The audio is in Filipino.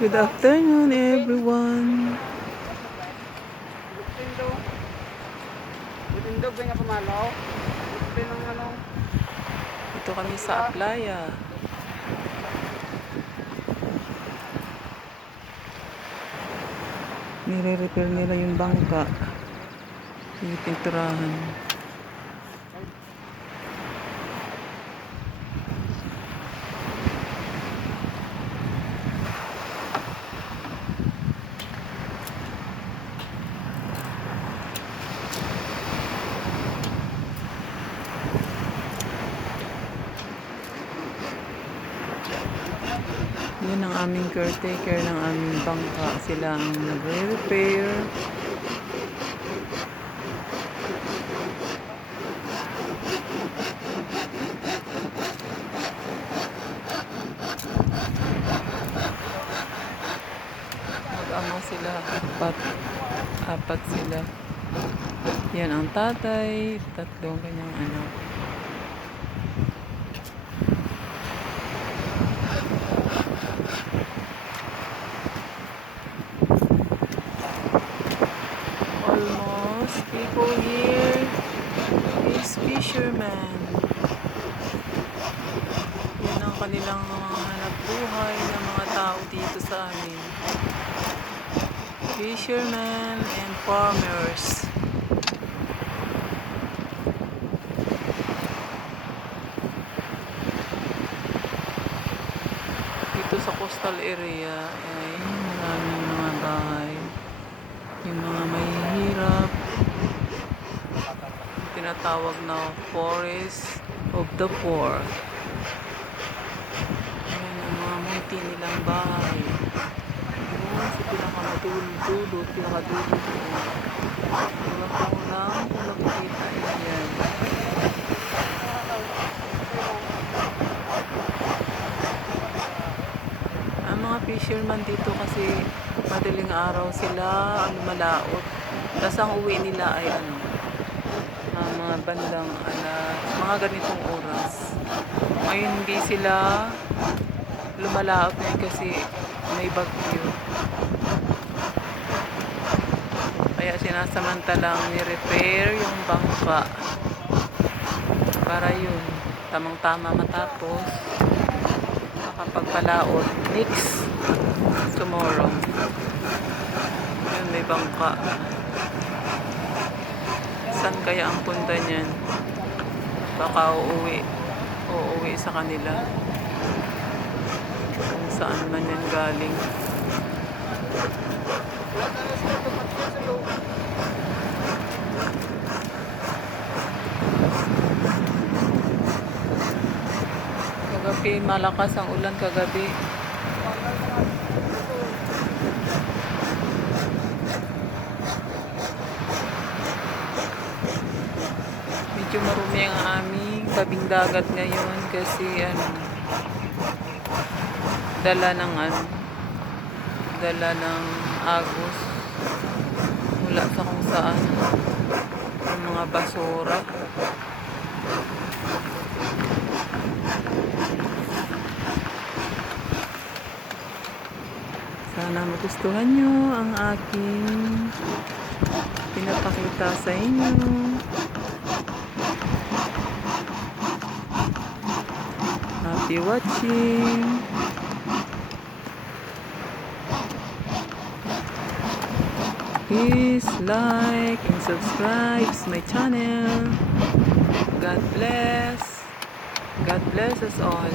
Good afternoon, everyone. Butindog ba nga pamalaw? Ito ng ano? Ito kami sa Aplaya. Nire-repair nila yung bangka. Piniturahan. Yan ang aming caretaker ng aming bangka. Sila ang nagre-repair. Mag-ama sila. Apat sila. Yan ang tatay. Tatlong kanyang anak. Almost people here is fishermen. Yan ang kanilang mga hanap buhay ng mga tao dito sa amin. Fishermen and farmers. Dito sa coastal area ay maraming mga bahay. Yung mga mahihirap, tinatawag na forest of the poor. Ayan ang mga munti nilang bahay. Ayan sa pinakamadulod, pinakadulod. Wala po lang kung nakikita yan. Ang mga fisherman dito kasi madaling araw sila lumalaot. Tapos ang uwi nila ay mga bandang mga ganitong oras. Ngayon hindi sila lumalaot ngayon kasi may bagyo. Kaya sinasamantalang ni-repair yung bangka para yun tamang-tama matapos makapagpalaot next tomorrow. Yun, may bangka. Saan kaya ang punta niyan? Baka uuwi sa kanila. Kung saan man yan galing. Kagabi, malakas ang ulan kagabi. Medyo marumi ang aming tabing dagat ngayon kasi dala ng agos mula sa kung saan yung mga basura. Sana magustuhan nyo ang aking pinapakita sa inyo. Happy watching! Please like and subscribe to my channel. God bless. God bless us all.